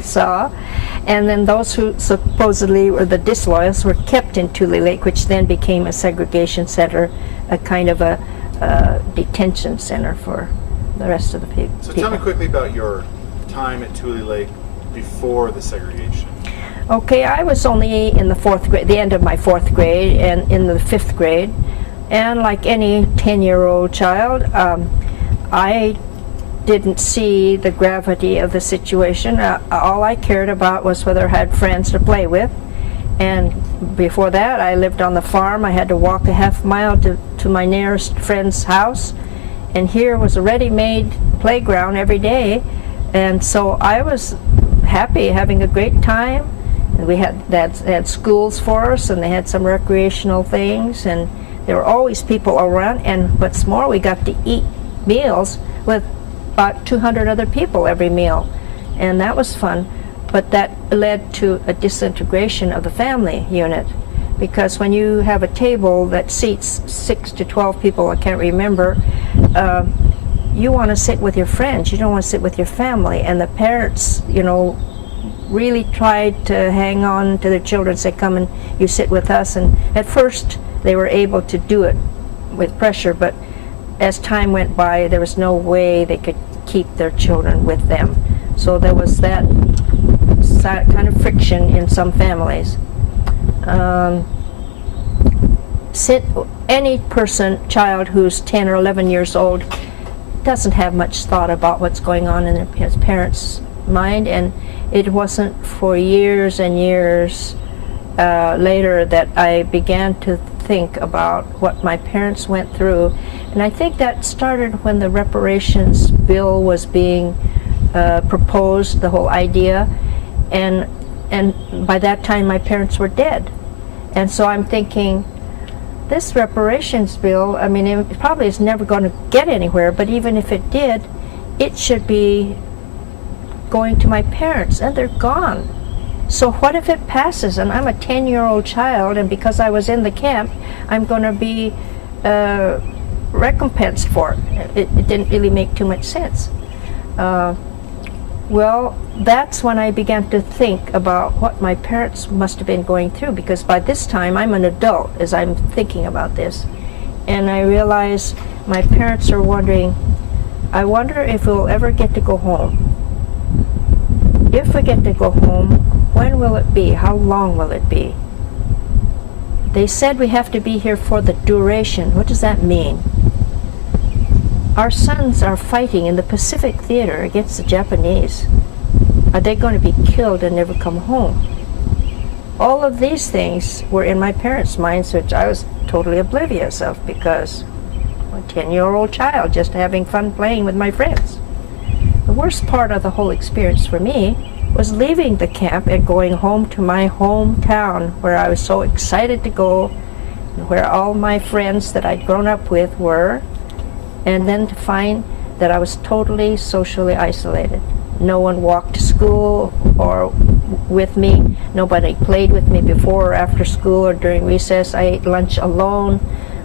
saw, and then those who supposedly were the disloyals were kept in Tule Lake, which then became a segregation center, a kind of a detention center for the rest of the people. So tell me quickly about your time at Tule Lake before the segregation. Okay, I was only in the fourth grade, the end of my fourth grade, and in the fifth grade, and like any 10-year-old child, I didn't see the gravity of the situation. All I cared about was whether I had friends to play with. And before that, I lived on the farm. I had to walk a half mile to my nearest friend's house. And here was a ready-made playground every day. And so I was happy, having a great time. And we had schools for us, and they had some recreational things. And there were always people around. And what's more, we got to eat meals with about 200 other people every meal, and that was fun. But that led to a disintegration of the family unit, because when you have a table that seats 6 to 12 people, I can't remember, you want to sit with your friends, you don't want to sit with your family. And the parents, you know, really tried to hang on to their children, say, come and you sit with us. And at first they were able to do it with pressure, but as time went by, there was no way they could keep their children with them. So there was that kind of friction in some families. Any child who's 10 or 11 years old doesn't have much thought about what's going on in his parents' mind, and it wasn't for years and years later that I began to think about what my parents went through. And I think that started when the reparations bill was being proposed, the whole idea, and by that time my parents were dead. And so I'm thinking, this reparations bill, I mean, it probably is never going to get anywhere, but even if it did, it should be going to my parents, and they're gone. So what if it passes and I'm a 10-year-old child, and because I was in the camp, I'm going to be recompensed for it? It didn't really make too much sense. Well, that's when I began to think about what my parents must have been going through, because by this time I'm an adult as I'm thinking about this. And I realize my parents are wondering, I wonder if we'll ever get to go home. If we get to go home, when will it be? How long will it be? They said we have to be here for the duration. What does that mean? Our sons are fighting in the Pacific Theater against the Japanese. Are they going to be killed and never come home? All of these things were in my parents' minds, which I was totally oblivious of, because I'm a 10-year-old child just having fun playing with my friends. The worst part of the whole experience for me was leaving the camp and going home to my hometown, where I was so excited to go, and where all my friends that I'd grown up with were, and then to find that I was totally socially isolated. No one walked to school or with me. Nobody played with me before or after school or during recess. I ate lunch alone.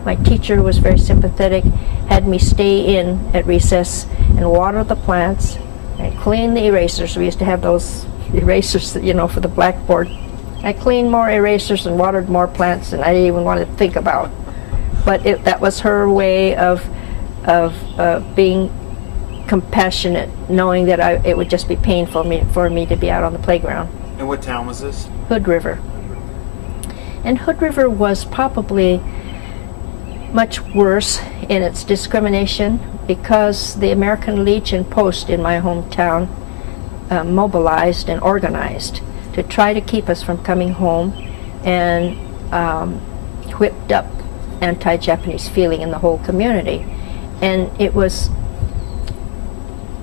My teacher was very sympathetic, had me stay in at recess and water the plants and clean the erasers. We used to have those erasers, you know, for the blackboard. I cleaned more erasers and watered more plants than I didn't even want to think about. But that was her way of being compassionate, knowing that it would just be painful for me to be out on the playground. And what town was this? Hood River. And Hood River was probably much worse in its discrimination, because the American Legion post in my hometown mobilized and organized to try to keep us from coming home, and whipped up anti-Japanese feeling in the whole community. And it was,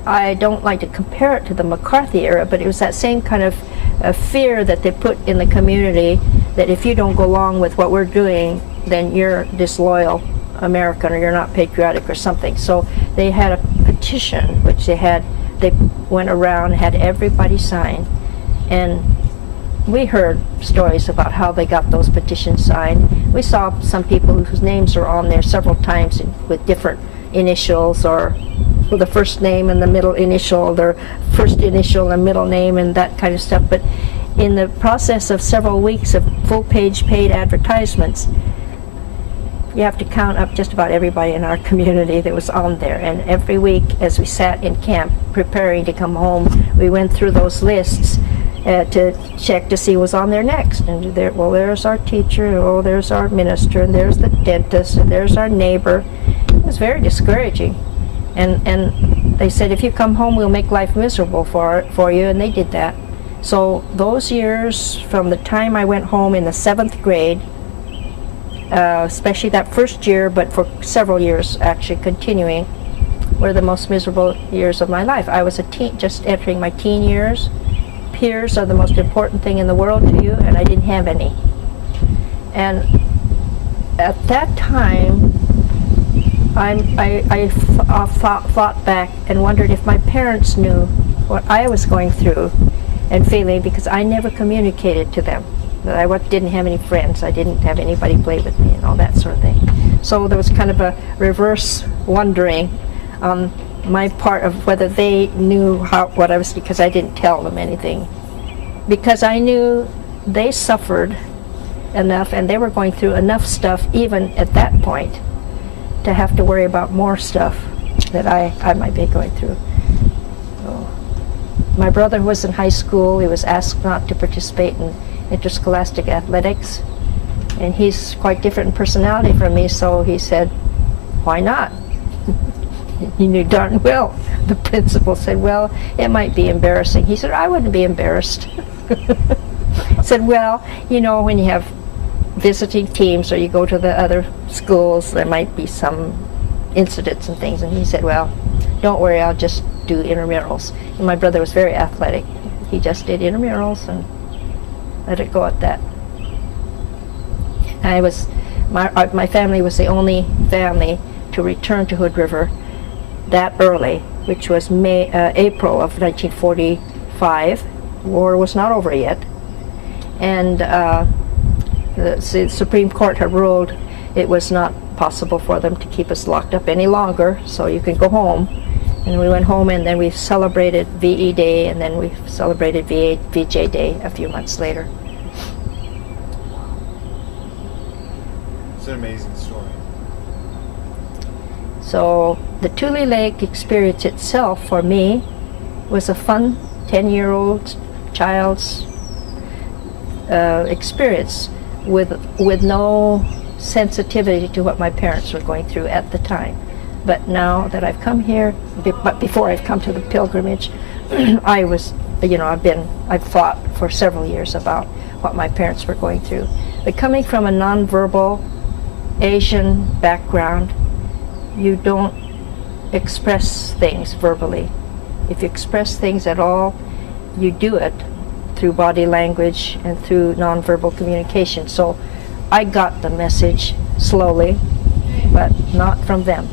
I don't like to compare it to the McCarthy era, but it was that same kind of fear that they put in the community, that if you don't go along with what we're doing, then you're disloyal American, or you're not patriotic or something. So they had a petition which they went around, had everybody sign, and we heard stories about how they got those petitions signed. We saw some people whose names are on there several times with different initials or the first name and the middle initial, their first initial and middle name and that kind of stuff. But in the process of several weeks of full-page paid advertisements, you have to count up just about everybody in our community that was on there. And every week, as we sat in camp preparing to come home, we went through those lists to check to see who was on there next. And there, well, there's our teacher, oh, there's our minister, and there's the dentist, and there's our neighbor. It was very discouraging. And they said, if you come home, we'll make life miserable for you, and they did that. So those years, from the time I went home in the 7th grade, especially that first year, but for several years actually continuing, were the most miserable years of my life. I was a teen, just entering my teen years. Peers are the most important thing in the world to you, and I didn't have any. And at that time, I thought back and wondered if my parents knew what I was going through and feeling, because I never communicated to them that I didn't have any friends, I didn't have anybody play with me and all that sort of thing. So there was kind of a reverse wondering on my part of whether they knew what I was, because I didn't tell them anything. Because I knew they suffered enough and they were going through enough stuff even at that point to have to worry about more stuff that I might be going through. So, my brother was in high school. He was asked not to participate in interscholastic athletics, and he's quite different in personality from me, so he said, why not? He knew darn well. The principal said, well, it might be embarrassing. He said, I wouldn't be embarrassed. He said, well, you know, when you have visiting teams or you go to the other schools, there might be some incidents and things. And he said, well, don't worry, I'll just do intramurals. And my brother was very athletic. He just did intramurals and let it go at that. My family was the only family to return to Hood River that early, which was April of 1945. War was not over yet, and the Supreme Court had ruled it was not possible for them to keep us locked up any longer, so you can go home. And we went home, and then we celebrated VE Day, and then we celebrated VJ Day a few months later. It's an amazing story. So the Tule Lake experience itself for me was a fun 10-year-old child's experience with no sensitivity to what my parents were going through at the time. But now that I've come here, but before I've come to the pilgrimage, I was, you know, I've thought for several years about what my parents were going through. But coming from a nonverbal Asian background, you don't express things verbally. If you express things at all, you do it through body language and through nonverbal communication. So I got the message slowly, but not from them.